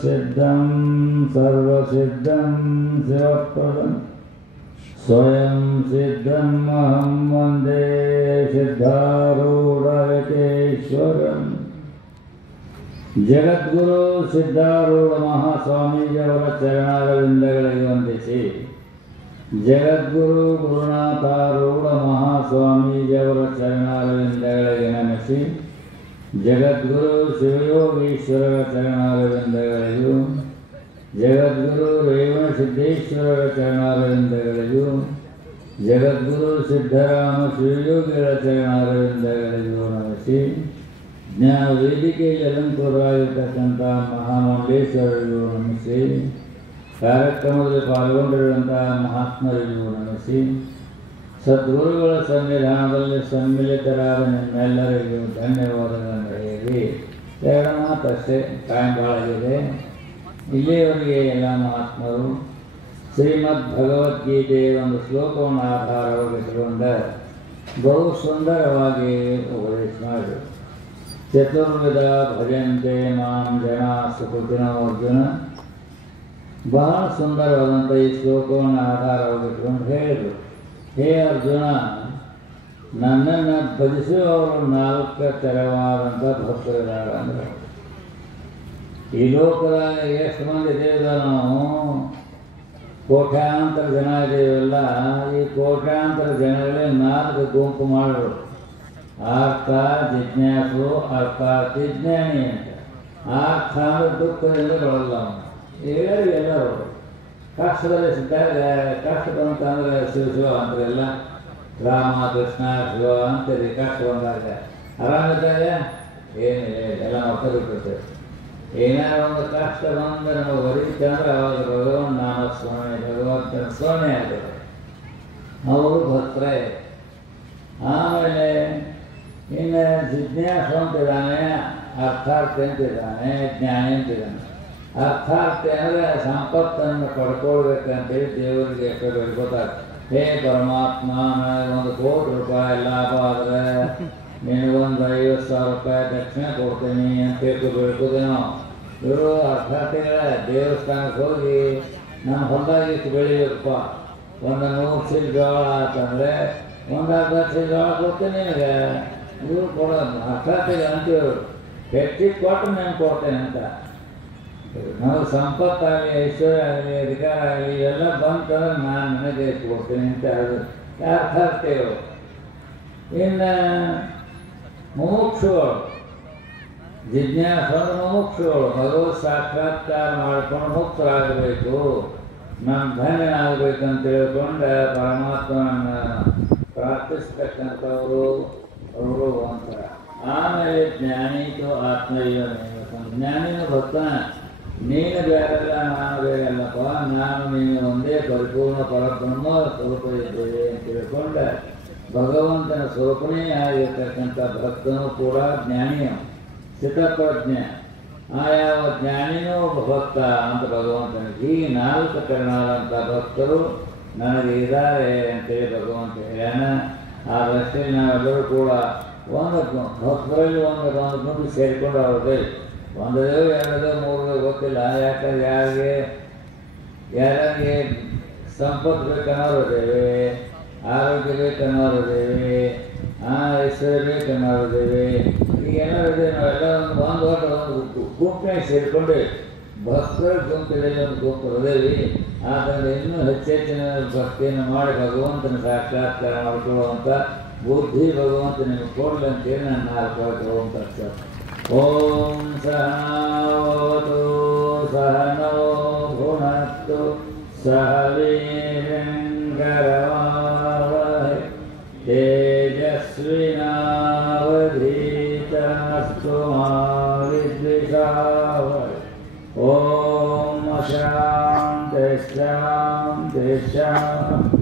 सिद्धं सर्वसिद्धं शिवप्रदं स्वयं सिद्धम् अहं वन्दे सिद्धारूढयतीश्वरम् ಜಗದ್ಗುರು ಸಿದ್ಧಾರೂಢ ಮಹಾಸ್ವಾಮೀಜಿಯವರ ಚರಣಾರವಿಂದಗಳಿಗೆ ವಂದಿಸಿ ಜಗದ್ಗುರು ಗುರುನಾಥಾರೂಢ ಮಹಾಸ್ವಾಮೀಜಿಯವರ ಚರಣಾರವಿಂದಗಳಿಗೆ ನಮಿಸಿ ಜಗದ್ಗುರು ಶಿವಯೋಗೀಶ್ವರರ ಚರಣಾರವಿಂದಗಳಿಗೂ ಜಗದ್ಗುರು ರೇವಣಸಿದ್ದೇಶ್ವರರ ಚರಣಾರವಿಂದಗಳಿಗೂ ಜಗದ್ಗುರು ಸಿದ್ಧರಾಮ ಶಿವಯೋಗಿಗಳ ಚರಣಾರವಿಂದಗಳಿಗೂ ನಮಿಸಿ ಜ್ಞಾನ ವೇದಿಕೆಯಲ್ಲಿ ಅಲಂಕೃತವಾಗಿರ್ತಕ್ಕಂಥ ಮಹಾಮಂಡಲೇಶ್ವರರಿಗೂ ನಮಿಸಿ ಕಾರ್ಯಕ್ರಮದಲ್ಲಿ ಪಾಲ್ಗೊಂಡಿರುವಂತಹ ಮಹಾತ್ಮರಿಗೂ ನಮಿಸಿ ಸದ್ಗುರುಗಳ ಸನ್ನಿಧಾನದಲ್ಲಿ ಸಮ್ಮಿಲಿತರಾದ ನಿಮ್ಮೆಲ್ಲರಿಗೂ ಧನ್ಯವಾದಗಳನ್ನು ಹೇಳಿ ಎರಡು ಮಾತಷ್ಟೇ ಟೈಮ್ ಭಾಳಾಗಿದೆ. ಇಲ್ಲಿಯವರೆಗೆ ಎಲ್ಲ ಮಹಾತ್ಮರು ಶ್ರೀಮದ್ ಭಗವದ್ಗೀತೆಯ ಒಂದು ಶ್ಲೋಕವನ್ನು ಆಧಾರವಾಗಿಟ್ಟುಕೊಂಡ ಬಹು ಸುಂದರವಾಗಿ ಉಪದೇಶ ಮಾಡಿದರು. ಚತುರ್ವಿಧ ಭಜಂತೆ ಮಾಂ ಜನ ಸುಕೃತಿನೋ ಅರ್ಜುನ. ಬಹಳ ಸುಂದರವಾದಂಥ ಈ ಶ್ಲೋಕವನ್ನು ಆಧಾರವಾಗಿಟ್ಕೊಂಡು ಹೇಳಿದರು, ಹೇ ಅರ್ಜುನ, ನನ್ನನ್ನು ಭಜಿಸುವವರು ನಾಲ್ಕು ತೆರವಾದಂಥ ಭಕ್ತರಿದ್ದಾರೆ. ಅಂದರೆ ಈ ಲೋಕದಾಗ ಎಷ್ಟು ಮಂದಿ ಇದ್ದೇವೆ ನಾವು, ಕೋಟ್ಯಾಂತರ ಜನ ಇದ್ದೇವೆಲ್ಲ. ಈ ಕೋಟ್ಯಾಂತರ ಜನಗಳೇ ನಾಲ್ಕು ಗುಂಪು ಮಾಡಿದ್ರು. ಅರ್ಥ ಜಿಜ್ಞಾಸು, ಅರ್ಥ ಜಿಜ್ಞಾನಿ ಅಂತ. ಅರ್ಥ ಅಂದರೆ ದುಃಖದಿಂದ ಬರಲ್ಲ ಅವನು. ಎಲ್ಲರೂ ಕಷ್ಟದಲ್ಲಿ ಸಿದ್ದಾಗ ಕಷ್ಟ ಬಂತಂದ್ರೆ ಶಿವ ಶಿವ ಅಂತಾರೆಲ್ಲ, ರಾಮ ಕೃಷ್ಣ ಶಿವ ಅಂತೀರಿ. ಕಷ್ಟ ಬಂದಾಗ ಆರಾಮಿದ್ದಾಗ ಏನಿಲ್ಲ, ಎಲ್ಲ ಮಕ್ಕಳಿರ್ತೇವೆ. ಏನಾದ್ರು ಒಂದು ಕಷ್ಟ ಬಂದರೆ ನಾವು ಹೊರಿತಂದ್ರೆ ಅವಾಗ ಭಗವಂತ ನಾಮ ಸ್ಮರಣೆ, ಭಗವಂತನ ಸ್ಮರಣೆ ಆಗ್ತದೆ. ಅವರು ಭಕ್ತರೇ. ಆಮೇಲೆ ಇನ್ನು ಜಿಜ್ಞಾಸು ಅಂತಿದ್ದಾನೆ, ಅರ್ಥಾರ್ಥಿ ಅಂತಿದ್ದಾನೆ, ಜ್ಞಾನಿ ಅಂತಿದ್ದಾನೆ. ಅರ್ಥಾರ್ಥಿ ಅಂದರೆ ಸಂಪತ್ತನ್ನು ಪಡ್ಕೊಳ್ಬೇಕಂತೇಳಿ ದೇವರಿಗೆ ಎಷ್ಟು ಬೇಡ್ಕೋತಾರೆ. ಹೇ ಪರಮಾತ್ಮ, ನನಗೆ 1 ಕೋಟಿ ರೂಪಾಯಿ ಲಾಭ ಆದರೆ ನಿನಗೊಂದು 50,000 ರೂಪಾಯಿ ದಕ್ಷಿಣ ಕೊಡ್ತೀನಿ ಅಂತ ಬೇಡ್ಕೋದೆ ನಾವು. ಇವರು ಅರ್ಥಾರ್ಥಿಗಳ ದೇವಸ್ಥಾನಕ್ಕೆ ಹೋಗಿ ನಾನು ಹೊಲದಾಗ ಇಷ್ಟು ಬೆಳಿಬೇಕಪ್ಪ, ಒಂದು 100 ಚೀಲ ಜೋಳ ಆತಂದರೆ 1/2 ಚೀಲ ಜೋಳ ಕೊಡ್ತೀನಿ ನಿನಗೆ. ಇವರು ಕೊಡೋದು ಅರ್ಥಾರ್ಥಿಗೆ ಅಂತೀವರು. ಹೆಚ್ಚಿಗೆ ಕೊಟ್ಟು ನಾನು ಕೊಡ್ತೇನೆ ಅಂತ. ನಾವು ಸಂಪತ್ತಾಗಲಿ, ಐಶ್ವರ್ಯ ಆಗಲಿ, ಅಧಿಕಾರ ಆಗಲಿ ಎಲ್ಲ ಬಂತಂದ್ರೆ ನಾನು ನನಗೆ ಎಷ್ಟು ಕೊಡ್ತೀನಿ ಅಂತ ಅದು ಅರ್ಥಾರ್ಥಿಗಳು. ಇನ್ನು ಮುಮುಕ್ಷುಗಳು, ಜಿಜ್ಞಾಸು ಮುಮುಕ್ಷುಗಳು, ಭಗವತ್ ಸಾಕ್ಷಾತ್ಕಾರ ಮಾಡ್ಕೊಂಡು ಮುಕ್ತರಾಗಬೇಕು, ನಾನು ಧನ್ಯನಾಗಬೇಕಂತ ತಿಳ್ಕೊಂಡು ಪರಮಾತ್ಮನನ್ನು ಪ್ರಾರ್ಥಿಸ್ತಕ್ಕಂಥವರು ಅವರು ಅಂತರ. ಆಮೇಲೆ ಜ್ಞಾನಿತು ಆತ್ಮೈವ ಜ್ಞಾನಿನ ಭಕ್ತ. ನೀನು ಬೇರೆಲ್ಲ, ನಾನು ಬೇರೆಲ್ಲಪ್ಪ, ನಾನು ನೀನು ಒಂದೇ ಪರಿಪೂರ್ಣ ಪರಬ್ರಹ್ಮ ಸ್ವರೂಪ ಇದ್ದೇವೆ ಅಂತ ತಿಳ್ಕೊಂಡ ಭಗವಂತನ ಸ್ವರೂಪನೇ ಆಗಿರ್ತಕ್ಕಂಥ ಭಕ್ತನೂ ಕೂಡ ಜ್ಞಾನಿಯ ಸ್ಥಿತಪ್ರಜ್ಞ. ಯಾವ ಜ್ಞಾನಿನೂ ಭಕ್ತ ಅಂತ ಭಗವಂತನಿಗೆ. ಈ 4 ಕರಣಾದಂಥ ಭಕ್ತರು ನನಗೆ ಇದ್ದಾರೆ ಅಂತೇಳಿ ಭಗವಂತ ಹೇಳ್ಯಾನ. ಆ ದೃಷ್ಟಿಯಲ್ಲಿ ನಾವೆಲ್ಲರೂ ಕೂಡ ಒಂದು ಭಕ್ತರಲ್ಲಿ ಒಂದು ಗುಂಪು ಸೇರಿಕೊಂಡು ಅವ್ರದ್ದೇ ಒಂದದೇವು, ಎರಡದೇವು, ಮೂರದೇ ಗೊತ್ತಿಲ್ಲ. ಯಾಕಂದ್ರೆ ಯಾರಿಗೆ ಸಂಪತ್ತು ಬೇಕನ್ನೋರಿದ್ದೇವೆ, ಆರೋಗ್ಯ ಬೇಕನ್ನೋರಿದ್ದೇವೆ, ಐಶ್ವರ್ಯ ಬೇಕನ್ನೋರಿದ್ದೇವೆ. ಈಗೆಲ್ಲರಿದೆ. ನಾವೆಲ್ಲ ಒಂದು ಗುಂಪಿನಾಗ ಸೇರಿಕೊಂಡು ಭಕ್ತರ ಗುಂಪಿನಲ್ಲಿ ಒಂದು ಗುಂಪು ಇದ್ದೇವೆ. ಆದ್ದರಿಂದ ಇನ್ನೂ ಹೆಚ್ಚೆಚ್ಚಿನ ಭಕ್ತಿಯನ್ನು ಮಾಡಿ ಭಗವಂತನ ಸಾಕ್ಷಾತ್ಕಾರ ಮಾಡಿಕೊಳ್ಳುವಂಥ ಬುದ್ಧಿ ಭಗವಂತ ನಿಮಗೆ ಕೊಡಲಿ ಅಂತೇಳಿ ನಾನು 4 ಕೊಡುವಂಥ ಅಕ್ಷರ. ಓಂ ಸಹನಾವತು ಸಹನೋ ಭುನಕ್ತು ಸಹ ವೀರ್ಯಂಕರವಾವಹೈ ತೇಜಸ್ವಿನಾವಧೀತಮಸ್ತು ಮಾ ವಿದ್ವಿಷಾವಹೈ. ಓಂ ಶಾಂತಿ ಶಾಂತಿ ಶಾಂತಿ.